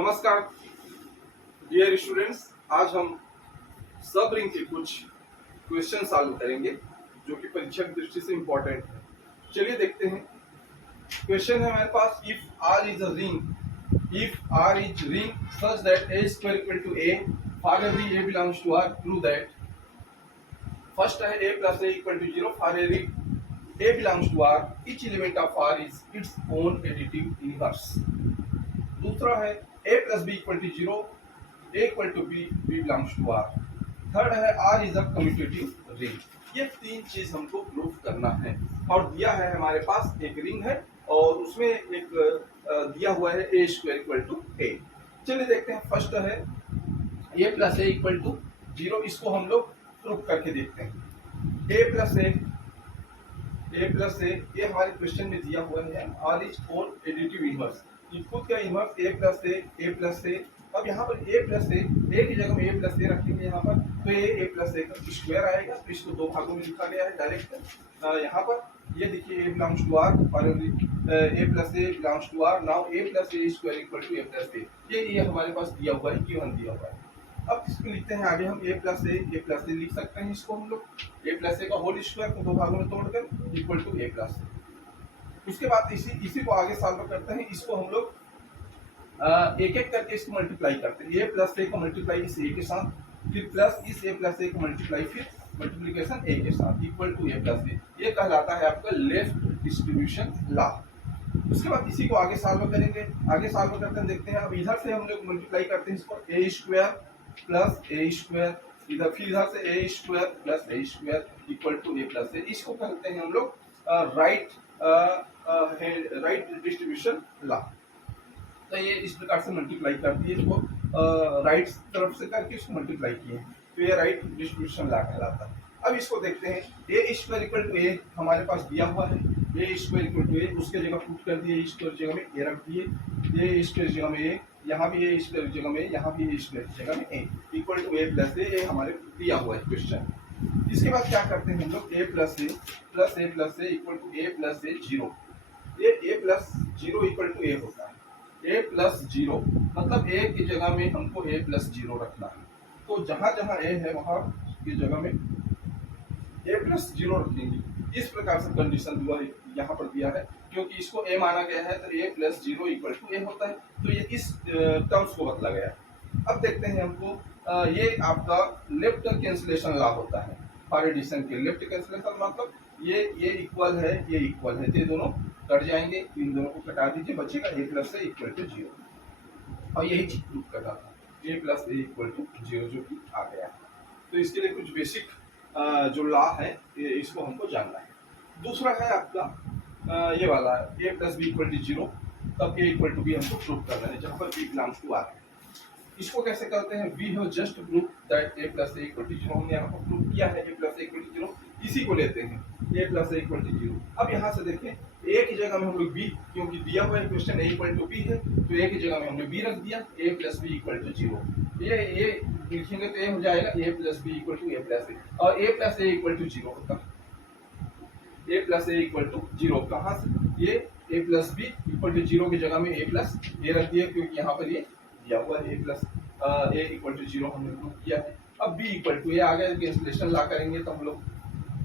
नमस्कार dear students, आज हम सब रिंग के कुछ क्वेश्चन सॉल्व करेंगे जो कि परीक्षा की दृष्टि से इम्पोर्टेंट है। चलिए देखते हैं। क्वेश्चन है हमारे पास, if R is a ring, if R is ring such that a square equal to a for every a belongs to R, prove that. First है ए plus A equal to zero for every a belongs to R, each element of R is its own additive inverse. दूसरा है a plus B equal to zero, a equal to b, b belongs to R. Third है r is a commutative ring. ये तीन चीज हमको proof करना है और दिया है हमारे पास एक रिंग है और उसमें एक दिया हुआ है a square equal to a। चलिए देखते हैं। फर्स्ट है a plus A equal to zero, इसको हम लोग प्रूफ करके देखते हैं। a प्लस ए, ये हमारे क्वेश्चन में दिया हुआ है r is own additive inverse. ये खुद का इनवर्स a प्लस ए। अब यहाँ पर a प्लस ए की जगह में a प्लस ए रखेंगे यहाँ पर, तो ये a प्लस ए का स्क्वायर आएगा। तो इसको दो भागों में लिखा गया है डायरेक्ट। यहाँ पर ये देखिए a बिलोंग्स टू आर और a plus a belongs to R. Now a plus a square equal to a plus a, ये हमारे पास दिया हुआ है, गिवन दिया हुआ है। अब इसको लिखते हैं आगे हम a प्लस ए लिख सकते हैं इसको हम लोग। a प्लस ए का होल स्क्वायर को दो भागों में तोड़कर इक्वल टू a प्लस ए। उसके बाद इसी को आगे सॉल्व करते हैं। इसको हम लोग एक एक करके इसको मल्टीप्लाई करते हैं। a प्लस ए को मल्टीप्लाई इस a के साथ, फिर प्लस इस a प्लस ए को मल्टीप्लाई, फिर मल्टीप्लिकेशन a के साथ equal to a plus a. ये कहलाता है आपका लेफ्ट डिस्ट्रीब्यूशन लॉ। उसके बाद इसी को आगे सॉल्व करेंगे। आगे सॉल्व करते हैं, देखते हैं। अब इधर से हम लोग मल्टीप्लाई करते हैं इसको, a square plus a square, इधर फिर इधर से a square plus a square equal to a plus a. इसको कहते हैं हम लोग राइट डिस्ट्रीब्यूशन लॉ। तो ये इस प्रकार से मल्टीप्लाई कर दिए इसको, राइट तरफ से करके इसको मल्टीप्लाई किए, तो ये राइट डिस्ट्रीब्यूशन लॉ कहलाता है। अब इसको देखते हैं। ए स्क्वायर इक्वल टू ए हमारे पास दिया हुआ है, ए स्क्वायर इक्वल टू ए, उसके जगह पुट कर दिए, स्क्वायर जगह में ए रख दिए, ए स्क्वायर जगह में ए, यहाँ भी ए स्क्वायर जगह में, यहाँ भी ए स्क्वायर जगह में ए इक्वल टू ए प्लस ए हमारे दिया हुआ है क्वेश्चन। इसके बाद क्या करते हैं हम लोग, a plus A equal to A plus a zero. ये a plus zero equal to a होता है। ए प्लस जीरो मतलब ए की जगह में हमको ए प्लस जीरो रखना है, तो जहां जहां ए है वहां की जगह में ए प्लस जीरो रखेंगे। इस प्रकार से कंडीशन यहाँ पर दिया है, क्योंकि इसको ए माना गया है तो ए plus zero equal to a होता है, तो ये इस टर्म्स को बदला गया है। अब देखते हैं हमको, ये आपका लेफ्ट कैंसिलेशन लॉ होता है फॉर एडिशन के। लेफ्ट कैंसिलेशन मतलब ये इक्वल है, ये इक्वल है, ये दोनों कट जाएंगे, इन दोनों को कटा दीजिए, बचेगा a plus A equal to zero. और यही चीज प्रूफ करना था, a plus A equal to zero, जो कि आ गया। तो इसके लिए कुछ बेसिक जो लॉ है इसको हमको जानना है। दूसरा है आपका ये वाला, a plus B equal to zero, तब ए इक्वल टू बी हमको प्रूफ करना है, जहाँ पर बी बिलोंग्स टू आर है। इसको कैसे करते हैं, we have just proof that a plus A equal to zero. हमने यहाँ पर प्रूफ किया है ए plus A equal to zero. इसी को लेते हैं ए plus A equal to zero. अब यहाँ से देखें, ए की जगह में हम लोग बी, क्योंकि दिया हुआ है question A equal to B है, तो ए की जगह में हमने बी रख दिया, a plus B equal to zero. ये लिखेंगे तो ए हो जाएगा a plus B equal to A plus a, और a plus A equal to zero होता है। ए plus A equal to zero कहाँ से, ये a plus B equal to zero की जगह में ए प्लस ए रख दिया, क्योंकि यहाँ पर ये दिया हुआ है ए plus A equal to zero हमने प्रूव किया है। अब बी इक्वल टू ए आ गया, कैंसिलेशन ला करेंगे तो हम लोग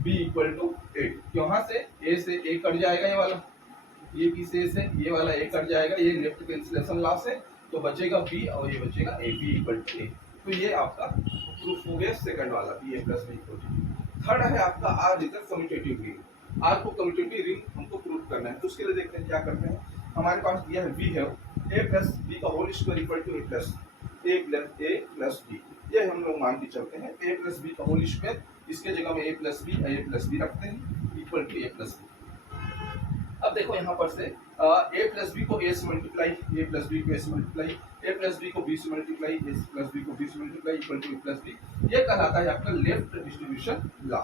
बी इक्वल टू ए, यहाँ से ए कट जाएगा, ये वाला ये बी से ये वाला ए कट जाएगा, ये लेफ्ट कैंसिलेशन लॉ से, तो बचेगा बी और ये बचेगा A, B equal to A. तो ये आपका प्रूफ हो गया सेकंड वाला, B A plus B equal to. Third है आपका R is a commutative ring. R को कम्यूटेटिव रिंग हमको प्रूफ करना है, तो उसके लिए देखते हैं क्या करते हैं। हमारे पास दिया है वी है ए प्लस बी का whole square equal to A plus B. ये हम लोग मान के चलते हैं, ए प्लस बी का होल स्क्वायर, इसके जगह में ए प्लस बी रखते हैं equal to A plus B. अब देखो यहाँ पर से ए प्लस बी को ए से मल्टीप्लाई, ए प्लस बी को ए से मल्टीप्लाई, ए प्लस बी को बी से मल्टीप्लाई, ए प्लस बी को बी से multiply equal to A plus B. ये कहलाता है आपका लेफ्ट डिस्ट्रीब्यूशन लॉ।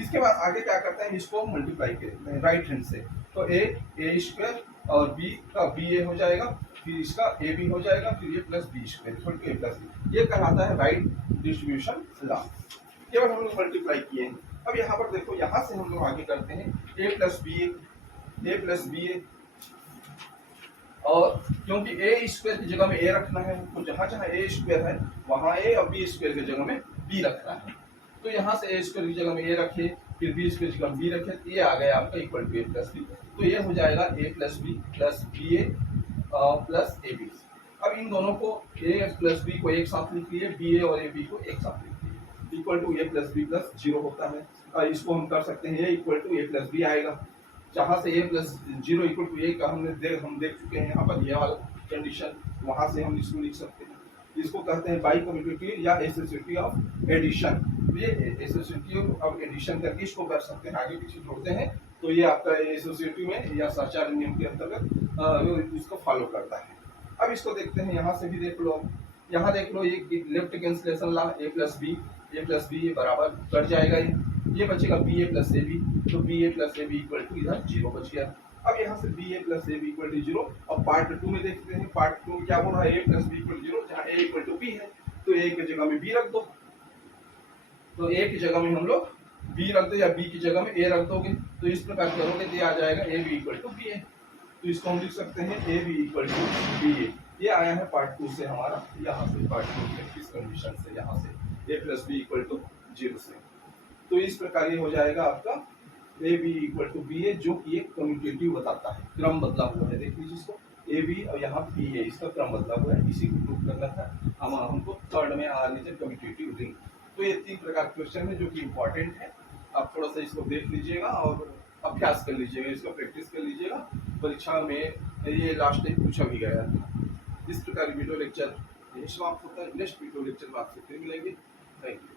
इसके बाद आगे क्या करते हैं, इसको मल्टीप्लाई करते हैं राइट हैंड से, तो ए स्क्वायर और बी का बी ए हो जाएगा, फिर इसका ए बी हो जाएगा, फिर ये plus B square equal to A plus B. ये कहलाता है राइट डिस्ट्रीब्यूशन लॉ। केवल हम लोग मल्टीप्लाई किए हैं। अब यहाँ पर देखो, यहाँ से हम लोग आगे करते हैं ए प्लस बी ए और क्योंकि ए स्क्वायर की जगह में ए रखना है, तो जहां जहां ए स्क्वायर है वहां ए और बी स्क्वायर की जगह में बी रखना है। तो यहाँ से ए स्क्वायर की जगह में ए रखे, फिर बी स्क्वायर की जगह में बी रखे, तो ये आ गया आपका equal to A plus b. तो ये हो जाएगा a plus b plus a b. अब इन दोनों को ए प्लस बी को एक साथ लिख लिए, बी ए और ए बी को एक साथ लिख लिए, equal to A plus b plus zero होता है। इसको हम कर सकते हैं, a equal to A plus b आएगा, जहाँ से a plus zero equal to a का हम देख चुके हैं यहाँ पर ये वाला कंडीशन, वहाँ से हम इसको लिख सकते हैं। इसको कहते हैं बाई कम्यूटेटिव या एसोसिएटिव ऑफ एडिशन। तो ये एसोसिएटिव ऑफ एडिशन करके इसको कर सकते हैं, आगे पीछे जोड़ते हैं, तो ये आपका एसोसिएटिव में या साचार नियम के अंतर्गत इसको फॉलो करता है। अब इसको देखते हैं, यहाँ से भी देख लो, यहाँ देख लो, ये left cancellation law, a plus b बराबर कट जाएगा, ये बचेगा b A plus a b, तो b A plus a B equal to इधर जीरो बच गया। अब यहाँ से b A plus a B equal to zero. अब पार्ट टू में देखते हैं, पार्ट टू में क्या बोल रहा है, ए plus B equal to zero, जहाँ ए इक्वल टू बी है तो ए की जगह में बी रख दो, तो ए की जगह में हम लोग बी रख दो या बी की जगह में ए रख दोगे, तो इस प्रकार करोगे तो ये आ जाएगा a B equal to b a. तो इसको हम लिख सकते हैं a B equal to b a. ये आया है पार्ट टू से हमारा, यहाँ से पार्ट टू के इस कंडीशन से, यहाँ से a plus B equal to zero से। तो इस प्रकार ये हो जाएगा आपका a B equal to b a, जो कि एक कम्यूटेटिव बताता है, क्रम बदला हुआ है। देख लीजिए इसको, ए बी और यहाँ बी ए, इसका क्रम बदला हुआ है, इसी को प्रूव करना था हमको थर्ड में आ लीजिए कम्यूटेटिव रिंग। तो ये तीन प्रकार के क्वेश्चन है जो कि इम्पोर्टेंट है, आप थोड़ा सा इसको देख लीजिएगा और अभ्यास कर लीजिएगा, इसका प्रैक्टिस कर लीजिएगा, परीक्षा में ये लास्ट टाइम पूछा भी गया था। इस प्रकार वीडियो लेक्चर यही समाप्त होता है। नेक्स्ट वीडियो लेक्चर में आपसे फिर मिलेंगे। Thank you.